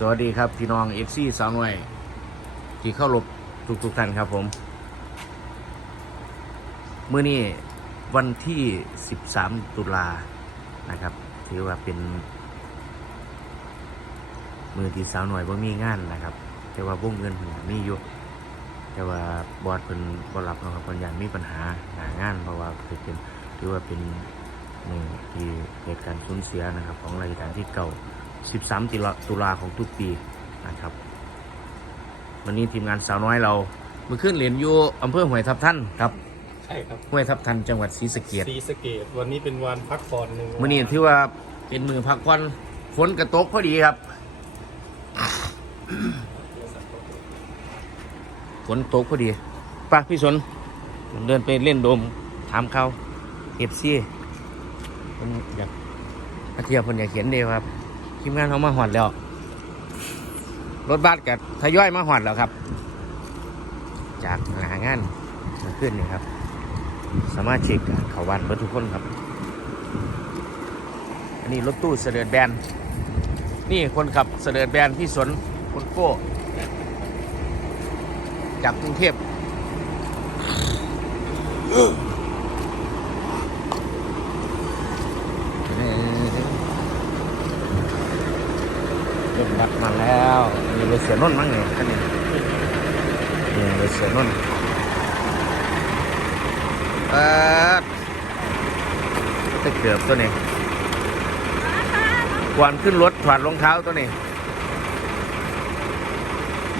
สวัสดีครับพี่น้องเอฟซีสาวหน่วย ที่เข้ารบทุกทุกๆท่านครับผมเมื้อนี้วันที่ 13 ตุลานะครับ ถือว่าเป็นมือที่สาวหน่วยว่ามีงานนะครับ แต่ว่าวงเงินเพิ่นมีอยู่แต่ว่าบอดเพิ่นบ่รับนะครับเพิ่นยันมีปัญหาหางาน เพราะว่าเพิ่นเป็นถือว่าเป็นหนึ่งที่เกิดการสูญเสียนะครับ ของรายการที่เก่า 13ตุลาตุลาของทุกปีนะครับ วันนี้ทีมงานสาวน้อยเราเมื่อขึ้นเหรียญอยู่อำเภอห้วยทับท่านครับใช่ครับห้วยทับท่านจังหวัดศรีสะเกษสีสะเกตวันนี้เป็นวันพักผ่อนหนึ่งมื่อนี้ถือว่าเป็นมือพักผ่อนฝนกระตกพอดีครับฝนตกพอดีไป้าพี่สนผมเดินไปเล่นโดมถามเขาเอฟซีผมอยากมาเที่ยวผมอยากเขียนเดียวครับ ทีมงานเขามาหอดแล้ว รถบัสกับทยอยมาหอดแล้วครับ จากหางานมาขึ้นนี่ครับ สามารถเช็คเขาวันเบิดทุกคนครับ อันนี้รถตู้เสด็จแบน นี่คนขับเสด็จแบนพี่สนคนโก้จากกรุงเทพเริ่มดักมาแล้วมีรถเสียนนท์มั้งเนี่ยท่านนี่นี่รถเสียนนท์เปิดจะเกือบตัวนี้ก่อนขึ้นรถถอดรองเท้าตัวนี้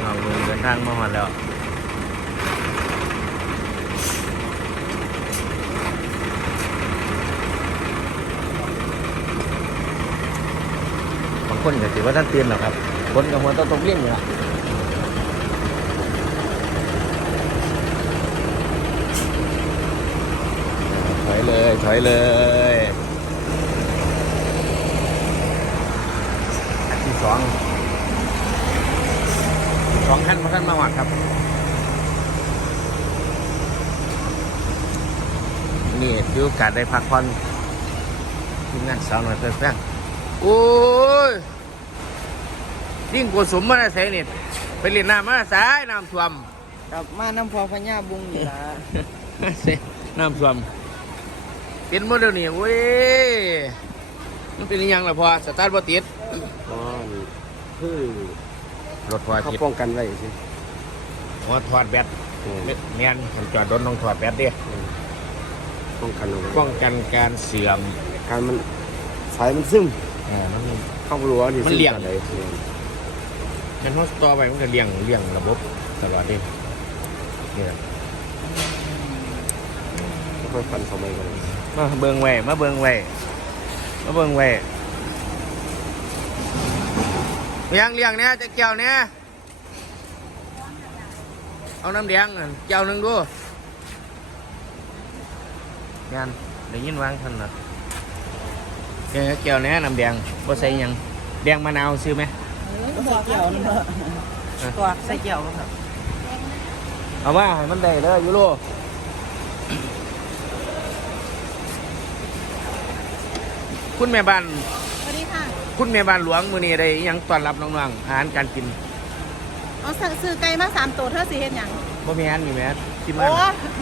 เราเดินทางมาหอดแล้ว คนก็ถือว่าท่านเตือนหรอกครับคนกับหัวต้องตกเลี่ยงอยู่ละถอยเลยถอยเลยอันที่สองสองขั้นมาขั้นมาหวัดครับ นี่คือโอกาสได้พักผ่อนทีมงานสาวหน่อยเพื่อนโอ้ย ยิ่งกว่าสมมาได้ใส่เนี่ยไปเล่นน้ำมาสายน้ำท่วมกลับมาน้ำพอพญาบุงอยู่ละเสน้ำท่วมเป็นโมเดลนี่เว้ยมันเป็นอิหยังล่ะพอสตาร์ทบ่ติดอ๋อคือรถพอเขาติดป้องกันไว้สิหัวถอดแบตเออแม่นผมจอดรถต้องถอดแบตดิป้องกันเอาไว้ป้องกันการเสื่อมการมันสายมันซึมอ่ามันเข้ารั้วนี่มันเลี่ยง ซึอะไรมันฮอสต่อไปมันก็เลี้ยงเลี้ยงระบบตลอดดินี่แหละค่อยๆฟันเข้าไปกันเลยมาเบิ่งไว้มาเบิ่งไว้มาเบิ่งไว้เลี้ยงเลี้ยงเนี่ยจะแก้วเนี่ยเอาน้ำแดงนั่นแก้วหนึ่งดูงานได้ยินวางท่านนะแก้วแก้วเนี่ยน้ำแดงบ่ใส่หยังแดงมะนาวซื้อไหม ใส่เกี่ยวตัวใส่เกี่ยวครับ เอามาให้มันได้เลยยูโรคุณแม่บ้านสวัสดีค่ะคุณแม่บ้านหลวงมือนี้ได้อิหยังต้อนรับน้องๆอาหารการกินเอาสั่งซื้อไก่มาสามตัวเธอสิเฮ็ดหยังบ่มีอันนี่แม่ที่มาโอ้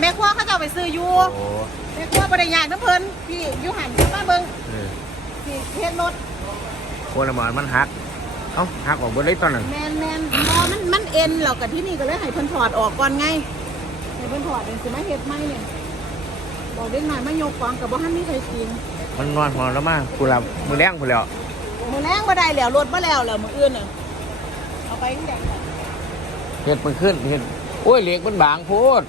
แม่ครัวเขาจะเอาไปซื้ออยู่โอ้แม่ครัวบริยากน้ำเพลินพี่อยูหันมาเบิ่งเออพี่เฮ็ดรถโคนละหมอนมันหัก เอ้าหักออกเบ่เลยตอนนั้นแมนแมนมอมันมันเอ็นเรากับที่นี่ก็เลยให้เพิ่นถอดออกก่อนไงให้เพิ่นถอดเองสิมาเฮ็ดใหม่เนี่ยบอกเด็กหน่อยมายกกองกับบ่ทันมีใครกินมันนอนหอนแล้วมากูละมือแรงกูแล้วมื้อแรงบ่ได้แล้วรถบ่แล้วแล้วมื้ออื่นน่ะเอาไปจังได๋เห็ดมันขึ้นเห็ดโอ้ยเหล็กมันบางโพด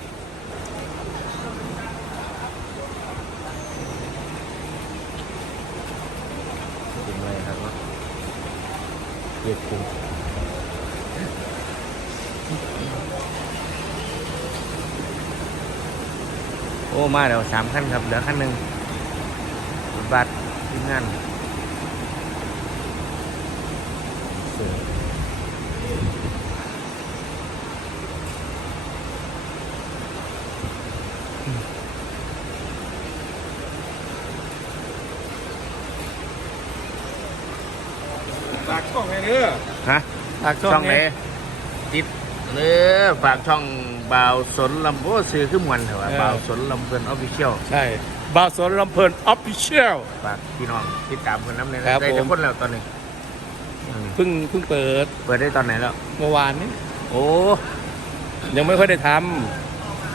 กินอะไรครับวะ เห็ดกุ้งโอ้ มาเดี๋ยวสามขั้นครับ เหลือขั้นหนึ่งบัตรทีมงานเออ ปาากช่ องไงเด้อฮะฝากช่องช่องไหนไงติดเนื้อฝากช่องบ่าวสนลำโอ้ซื้อขึ้นมวนเถอะว่าบ่าวสนลำเพลินออฟฟิเชียลใช่บาวสวนลำเพลินออฟฟิเชียลฝากพี่น้องติดตามเพื่อนน้ำเลยนะครับได้ผมทุกคนแล้วตอนนี้อืมเพิ่งเพิ่งเปิด เปิดได้ตอนไหนแล้วเมื่อวานนี้โอ้ยังไม่ค่อยได้ท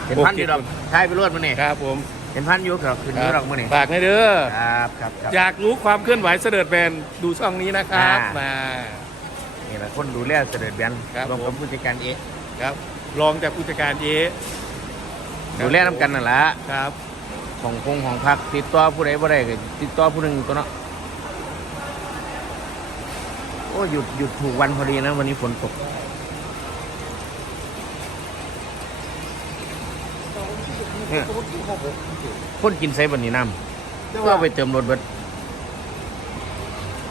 เห็นพันอยู่ดอกท้ายไปรวดมาเนี่ยำครับผม เห็นพันอยู่ครับขึ้นอยู่ดอกมาเนี่ยฝากให้เด้อครับครับครับ อยากรู้ความเคลื่อนไหวเสด็จแบนดูช่องนี้นะครับอ่ามมานี่แหละคนดูแลเสด็จเบียนครับรวมผกับมผู้จัดการเอะครับรองจากผู้จัดการเอดูแลน้ำกันนั่นแหละครับ ของคงของพักติดต่อผู้ใดบ่ได้ก็ติดต่อผู้หนึ่งตัวเนาะโอ้หยุดหยุดถูกวันพอดีนะ วันนี้ฝนตกเนี่ย คนกินไซบันนี้น้ำก็เอาไปเติมรถเบิด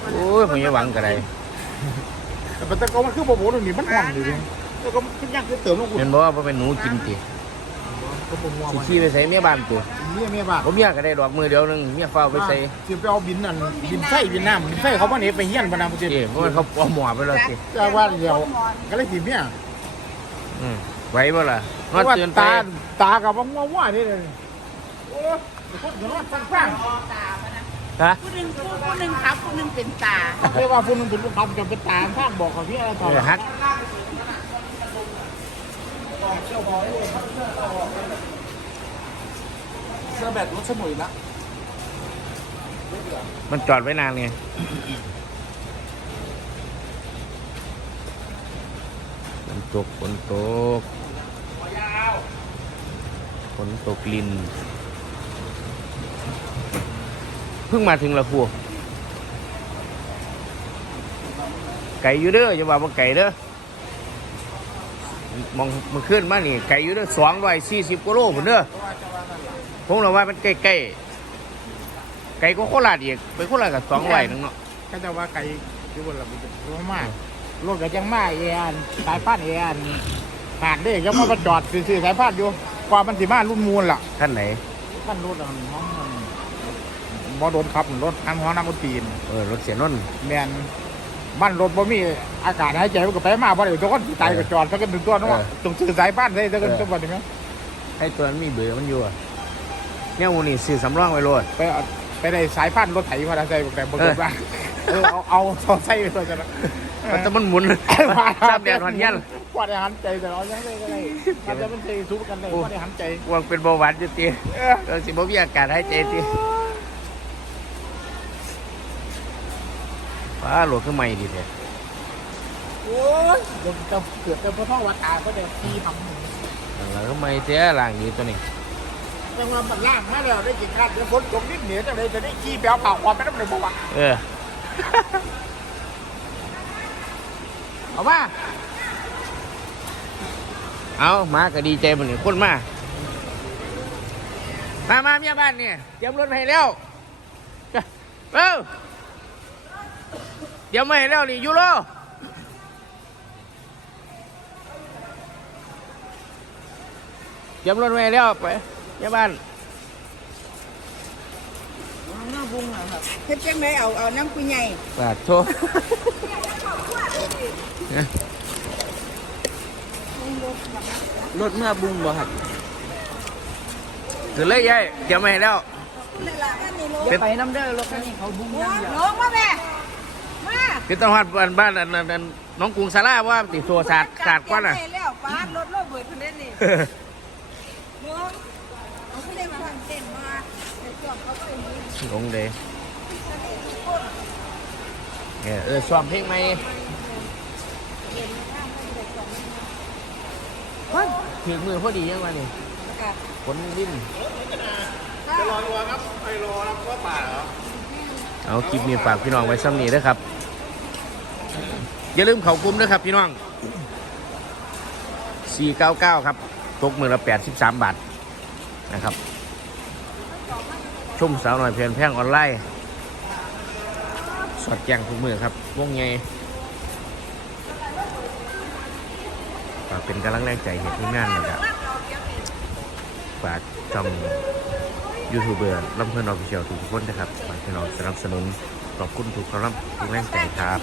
โอ้ยผมยังหวังกระไรแต่มันตะโกมันคือโบโบตรงนี้มันห่อนอยู่ดิแล้วก็มันยังคือเติมลงอุ่นเห็นบอกว่าเป็นหนูกินติก็บ่มัวสิมันขี้ไปใส่เมียบ้านตัวเมียเมียบ้านผมอยากก็ได้ดอกมือเดียวหนึงเมียเฝ้าไปใส่สิไปเอาบินนั่นบินไส้บินน้ำบินไส้เขาบ่หนีไปเฮียนพนังประเทศเอ๋เพราะว่าเขาเอาหมอไปแล้วสิแต่ว่าเดียวก็เลยสิเมียอืมไหวบ่ล่ะเพนอนราะว่าเตือนไปตาตากับว่ามัวว่านี่เลย ฮะผู้หนึ่งผู้ผู้หนึ่งครับผู้หนึ่งเป็นตาๆเรียกว่าผู้นึงเป็นลูกค้าจะเป็นตาข้างบอกเขาที่อะไรต่อเออฮักเสื้อแบบรถสมุยละมันจอดไว้นานไงฝนตกฝนตกฝนตกลินเพิ่งมาถึงละครูไก่อยู่เด้ออย่าว่าบ่ไก่เด้อมองมันขึ้นมานี่ไก่อยู่เด้อสองร้อยสี่สิบกิโลผมเด้อผมเราว่ามันใกล้ๆไก่ก็โคราชอีกไปโคราชกับสองร้อยนึงเนาะก็จะว่าไก่อยู่บนระเบียงมากรถก็ยังมาเอียนสายพานเอียนผ่านได้ยังมาจอดซื้อสายพานอยู่กว่ามันสิมารุ่นมูลล่ะท่านไหนท่านรถอันน้องมัน บ่โดนขับรถทางห้องนักดนตรีนเออรถเสียนนท์แมนบ้านรถบ่มีอากาศหายใจมันก็ไปมาบ่ได้ทุกคนสิตายก็จอดแล้วก็ดึงตัวเนาะต้องซื้อสายบ้านได้แล้วก็จังหวัดนี้ไหมให้ตัวนั้นมีเบื่อร์มันอยู่อะเนี่ยหมูนี่ซื้อสำรองไว้โลดไปเอาไปได้สายพันธุ์รถไถมาได้ใส่แต่บ่เกิดว่าเออเอาเอาเอาใส่ไปตัวจะนะมันจะมันหมุนซ้ำแดดหันยันกว่าได้หันใจแต่เอายังไงก็ได้มันจะมันเคยสู้กันได้กว่าได้หันใจวางเป็นเบาหวานจุตีเออเออสิบ่มีอากาศหายใจตี ฟ้าโหลดขึ้นใหม่ดีเถอะโอ้ยเดี๋ยวจะเกิดจะพ่อท้องวัดตาก็จะตีทำแล้วก็ไม่เสียล่างดีตัวนี้จังว่ามันล่างมาแล้วได้กินข้าวเดี๋ยวฝนตกนิดเหนือจังเลยจะได้ขี้แปลวเผาความไม่ต้องเลยบ่วะเออเอาว่าเอามาก็ดีใจมันนี่คนมามามาเมียบ้านเนี่ยเตรียมรถมาให้แล้วเร็ว เตรียมมาให้แล้วนี่ยูโรเตรียมรถมาให้แล้วไปเมียบ้านหน้าบุ้งอะครับเฮ็ดจังไดเอาเอาน้ำกุยใหญ่ปาดโทษรถเมื่อบุงบ่ครับถือเลยยายเตรียมมาให้แล้วอย่าไปน้ำเด้อรถคันนี้เขาบุงอย่างเดียวลงมาแม่ มาคือต้องหัดบ้านบ้านอันนั้นอันน้องกรุงสาราว่าติดตัวศาสตร์ศาสตร์กว่าน่ะ แล้วปาดรถโลเบิดคนนี้นี่ลงเอาขึ้นได้มาทางเต้นมาในช่วงเขาก็อย่างนี้ลงเลยเออเออซ้อมเพลงไหมถึงมือพอดียังวะนี่ฝนริมเอาคลิปนี้ฝากพี่น้องไว้ซ้ำนี้ด้วยครับ อย่าลืมเขากลุ่มด้วยครับพี่น้อง 499 ครับ ตกมือละ 83 บาท นะครับ ชุ่มสาวหน่อยเพลินแพงออนไลน์ สอดแจงทุกมือครับ วงไงฝากเป็นกำลังแรงใจเหตุที่งานเลยครับฝากช่องยูทูบเบอร์ลำเพลินออฟฟิเชียลทุกคนนะครับฝากพี่น้องสนับสนุนขอบคุณทุกกำลังทุกแรงใจครับ